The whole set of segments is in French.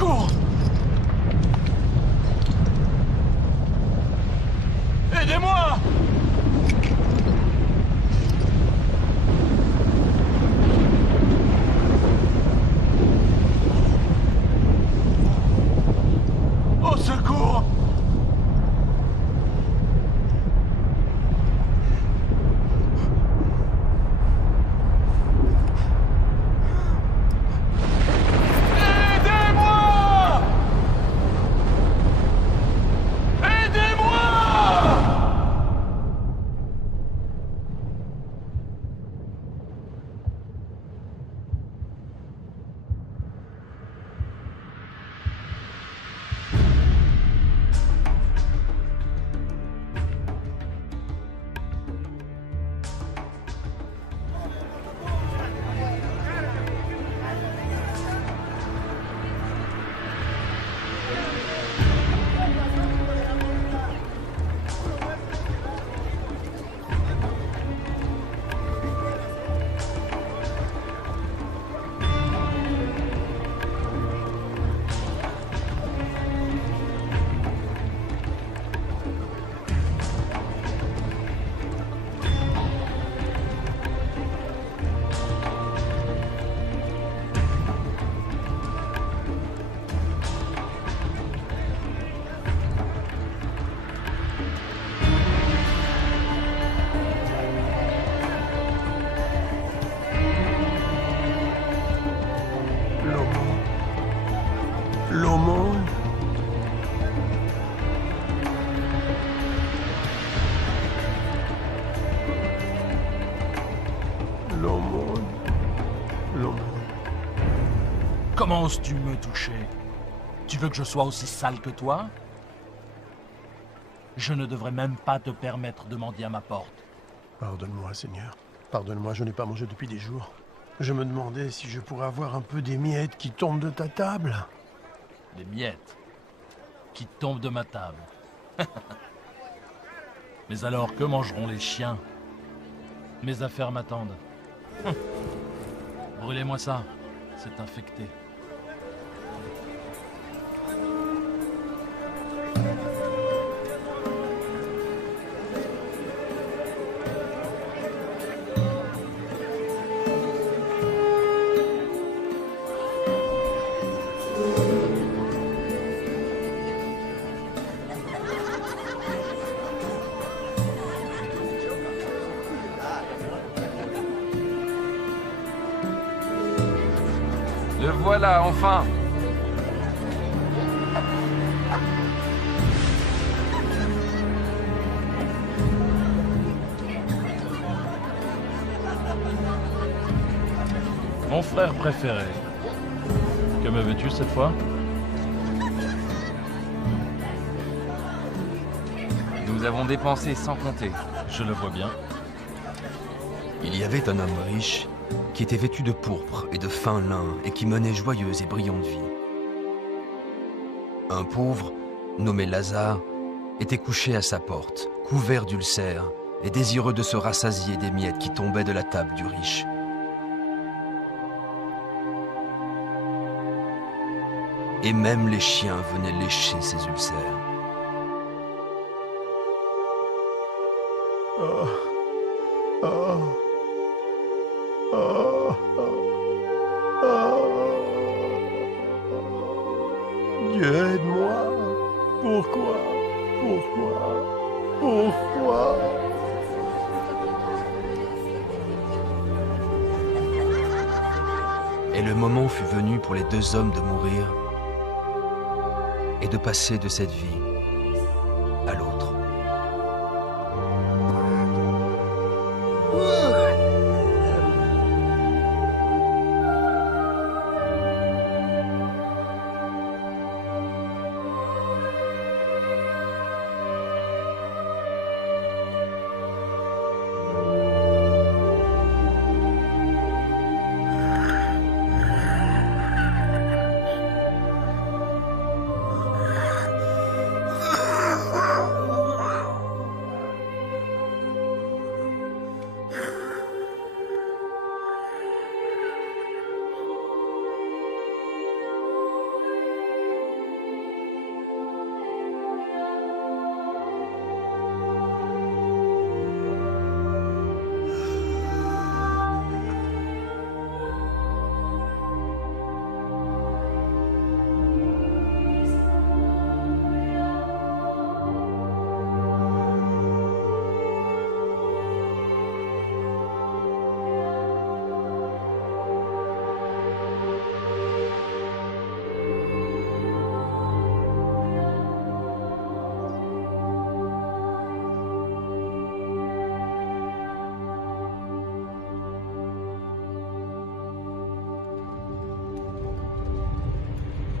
secours! Aidez-moi! Au secours! L'aumône. L'aumône. L'aumône. Comment oses-tu me toucher? Tu veux que je sois aussi sale que toi? Je ne devrais même pas te permettre de mendier à ma porte. Pardonne-moi, Seigneur. Pardonne-moi, je n'ai pas mangé depuis des jours. Je me demandais si je pourrais avoir un peu des miettes qui tombent de ta table. Des miettes qui tombent de ma table. Mais alors, que mangeront les chiens? Mes affaires m'attendent. Brûlez-moi ça, c'est infecté. Le voilà, enfin! Mon frère préféré. Que me veux-tu cette fois? Nous avons dépensé sans compter. Je le vois bien. Il y avait un homme riche qui était vêtu de pourpre et de fin lin et qui menait joyeuse et brillante vie. Un pauvre, nommé Lazare, était couché à sa porte, couvert d'ulcères et désireux de se rassasier des miettes qui tombaient de la table du riche. Et même les chiens venaient lécher ses ulcères. Oh. Oh. Oh. Oh. Dieu, aide-moi. Pourquoi? Pourquoi? Pourquoi? Et le moment fut venu pour les deux hommes de mourir et de passer de cette vie à l'autre.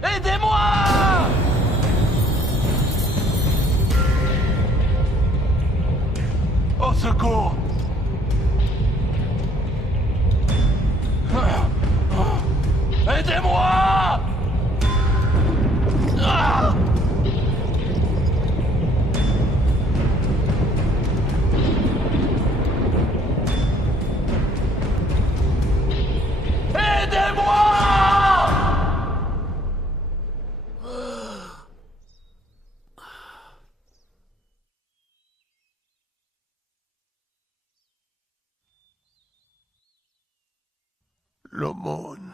Aidez-moi! Au secours! Aidez-moi! Ah! L'aumône.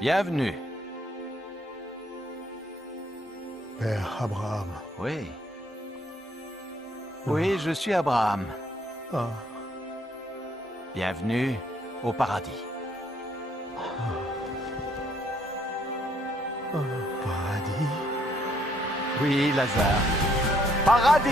Bienvenue. Père Abraham. Oui. Oui, je suis Abraham. Ah, Bienvenue au paradis. paradis. Oui, Lazare. Paradis!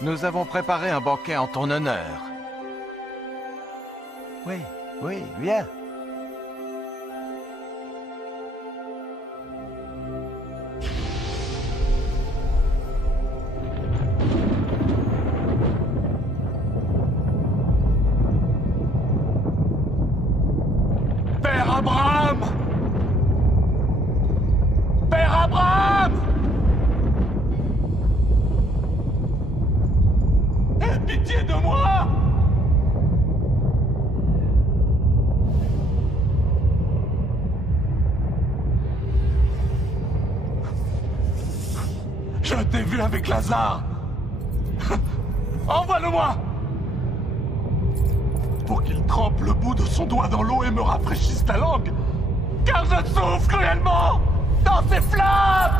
Nous avons préparé un banquet en ton honneur. Oui, oui, viens. Père Abraham! Père Abraham! Aie pitié de moi! Je t'ai vu avec Lazare! Envoie-le-moi! Pour qu'il trempe le bout de son doigt dans l'eau et me rafraîchisse la langue! Car je souffre cruellement dans ces flammes!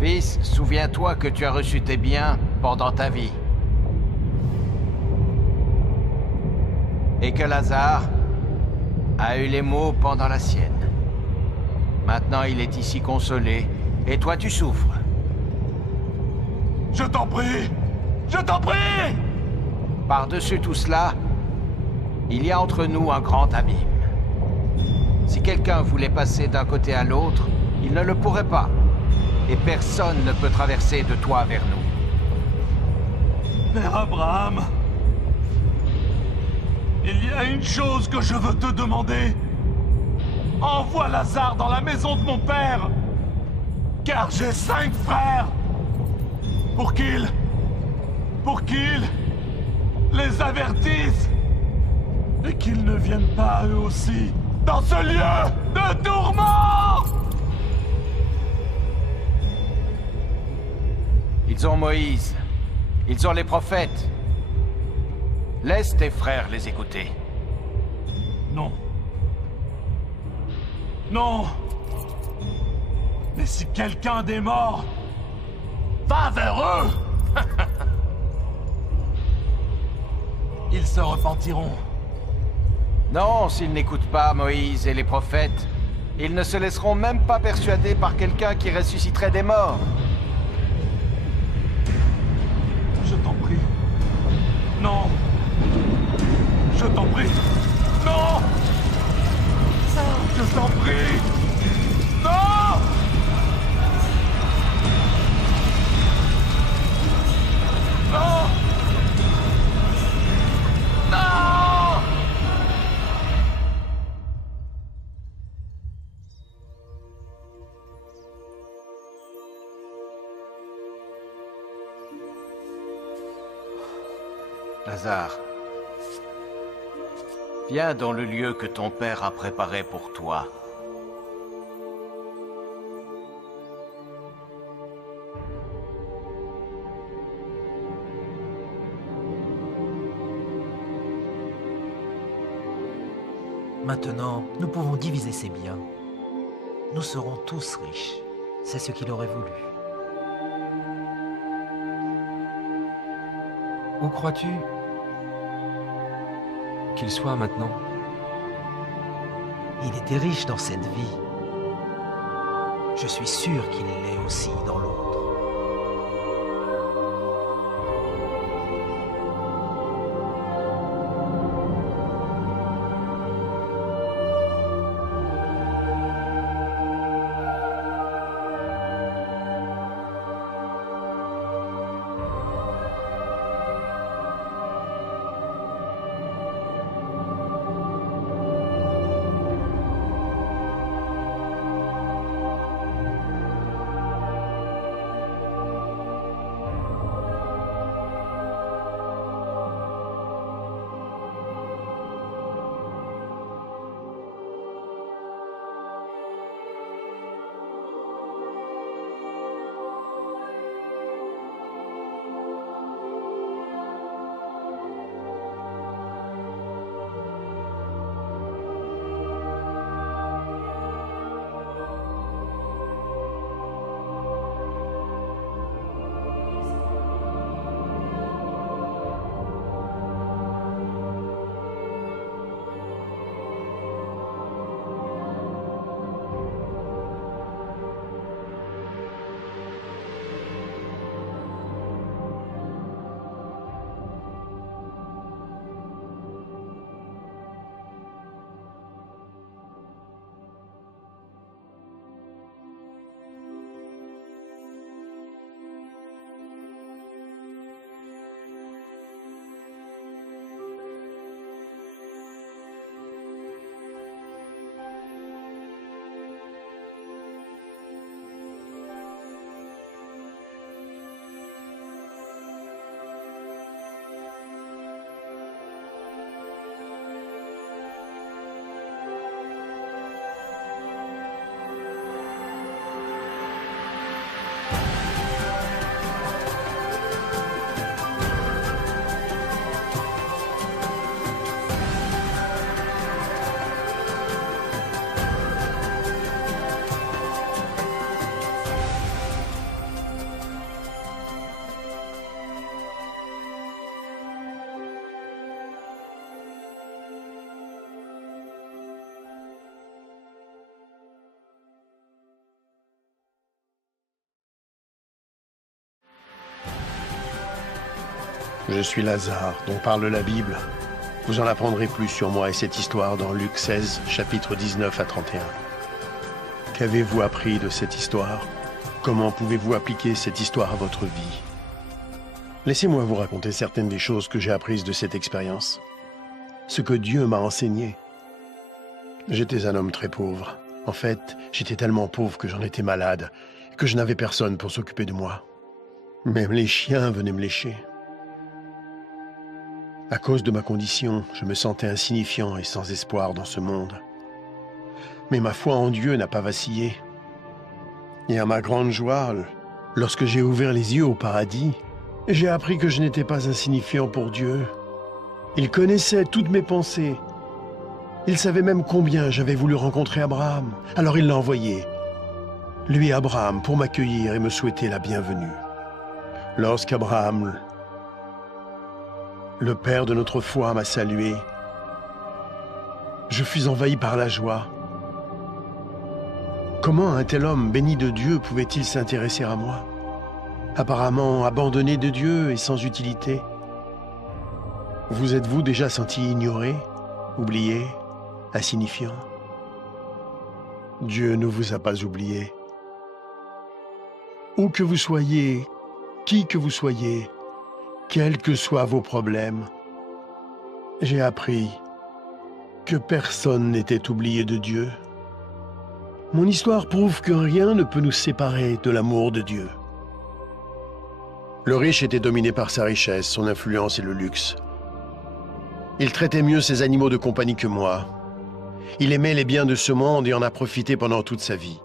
Fils, souviens-toi que tu as reçu tes biens pendant ta vie. Et que Lazare a eu les maux pendant la sienne. Maintenant, il est ici consolé, et toi tu souffres. Je t'en prie! Je t'en prie! Par-dessus tout cela, il y a entre nous un grand abîme. Si quelqu'un voulait passer d'un côté à l'autre, il ne le pourrait pas. Et personne ne peut traverser de toi vers nous. Père Abraham, il y a une chose que je veux te demander. Envoie Lazare dans la maison de mon père, car j'ai 5 frères, pour qu'ils les avertissent, et qu'ils ne viennent pas eux aussi dans ce lieu de tourment. Ils ont Moïse. Ils ont les prophètes. Laisse tes frères les écouter. Non. Non. Mais si quelqu'un des morts va vers eux, ils se repentiront. Non, s'ils n'écoutent pas Moïse et les prophètes, ils ne se laisseront même pas persuader par quelqu'un qui ressusciterait des morts. Je t'en prie. Non. Je t'en prie. Non. Je t'en prie. Non. Non. Non. Lazare, viens dans le lieu que ton père a préparé pour toi. Maintenant, nous pouvons diviser ses biens. Nous serons tous riches. C'est ce qu'il aurait voulu. Où crois-tu qu'il soit maintenant? Il était riche dans cette vie. Je suis sûr qu'il l'est aussi dans l'autre. Je suis Lazare, dont parle la Bible. Vous en apprendrez plus sur moi et cette histoire dans Luc 16, chapitres 19 à 31. Qu'avez-vous appris de cette histoire? Comment pouvez-vous appliquer cette histoire à votre vie? Laissez-moi vous raconter certaines des choses que j'ai apprises de cette expérience. Ce que Dieu m'a enseigné. J'étais un homme très pauvre. En fait, j'étais tellement pauvre que j'en étais malade, que je n'avais personne pour s'occuper de moi. Même les chiens venaient me lécher. À cause de ma condition, je me sentais insignifiant et sans espoir dans ce monde. Mais ma foi en Dieu n'a pas vacillé. Et à ma grande joie, lorsque j'ai ouvert les yeux au paradis, j'ai appris que je n'étais pas insignifiant pour Dieu. Il connaissait toutes mes pensées. Il savait même combien j'avais voulu rencontrer Abraham. Alors il l'a envoyé, lui Abraham, pour m'accueillir et me souhaiter la bienvenue. Lorsqu'Abraham, le père de notre foi, m'a salué, je fus envahi par la joie. Comment un tel homme béni de Dieu pouvait-il s'intéresser à moi? Apparemment abandonné de Dieu et sans utilité. Vous êtes-vous déjà senti ignoré, oublié, insignifiant? Dieu ne vous a pas oublié. Où que vous soyez, qui que vous soyez, quels que soient vos problèmes, j'ai appris que personne n'était oublié de Dieu. Mon histoire prouve que rien ne peut nous séparer de l'amour de Dieu. Le riche était dominé par sa richesse, son influence et le luxe. Il traitait mieux ses animaux de compagnie que moi. Il aimait les biens de ce monde et en a profité pendant toute sa vie.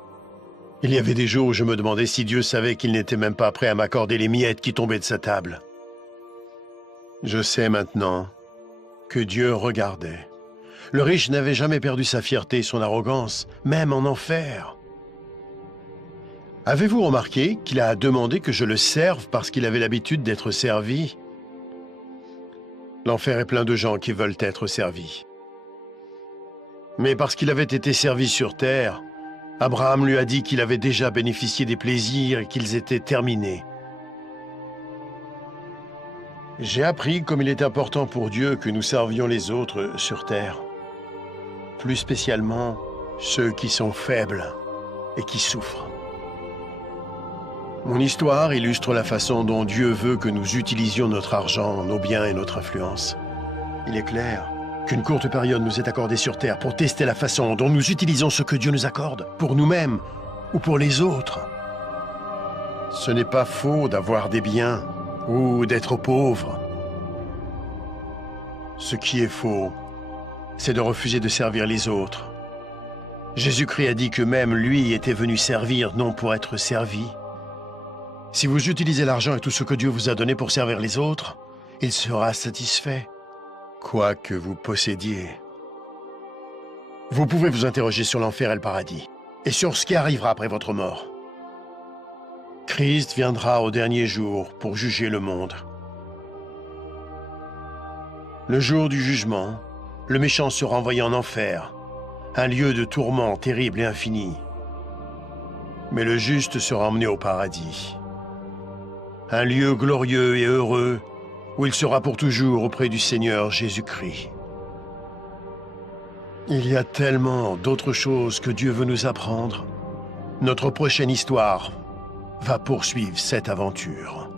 Il y avait des jours où je me demandais si Dieu savait qu'il n'était même pas prêt à m'accorder les miettes qui tombaient de sa table. Je sais maintenant que Dieu regardait. Le riche n'avait jamais perdu sa fierté et son arrogance, même en enfer. Avez-vous remarqué qu'il a demandé que je le serve parce qu'il avait l'habitude d'être servi? L'enfer est plein de gens qui veulent être servis. Mais parce qu'il avait été servi sur terre, Abraham lui a dit qu'il avait déjà bénéficié des plaisirs et qu'ils étaient terminés. J'ai appris comme il est important pour Dieu que nous servions les autres sur terre. Plus spécialement ceux qui sont faibles et qui souffrent. Mon histoire illustre la façon dont Dieu veut que nous utilisions notre argent, nos biens et notre influence. Il est clair qu'une courte période nous est accordée sur terre pour tester la façon dont nous utilisons ce que Dieu nous accorde, pour nous-mêmes ou pour les autres. Ce n'est pas faux d'avoir des biens ou d'être pauvre. Ce qui est faux, c'est de refuser de servir les autres. Jésus-Christ a dit que même lui était venu servir, non pour être servi. Si vous utilisez l'argent et tout ce que Dieu vous a donné pour servir les autres, il sera satisfait, quoi que vous possédiez. Vous pouvez vous interroger sur l'enfer et le paradis, et sur ce qui arrivera après votre mort. Christ viendra au dernier jour pour juger le monde. Le jour du jugement, le méchant sera envoyé en enfer, un lieu de tourment terrible et infini. Mais le juste sera emmené au paradis, un lieu glorieux et heureux où il sera pour toujours auprès du Seigneur Jésus-Christ. Il y a tellement d'autres choses que Dieu veut nous apprendre. Notre prochaine histoire va poursuivre cette aventure.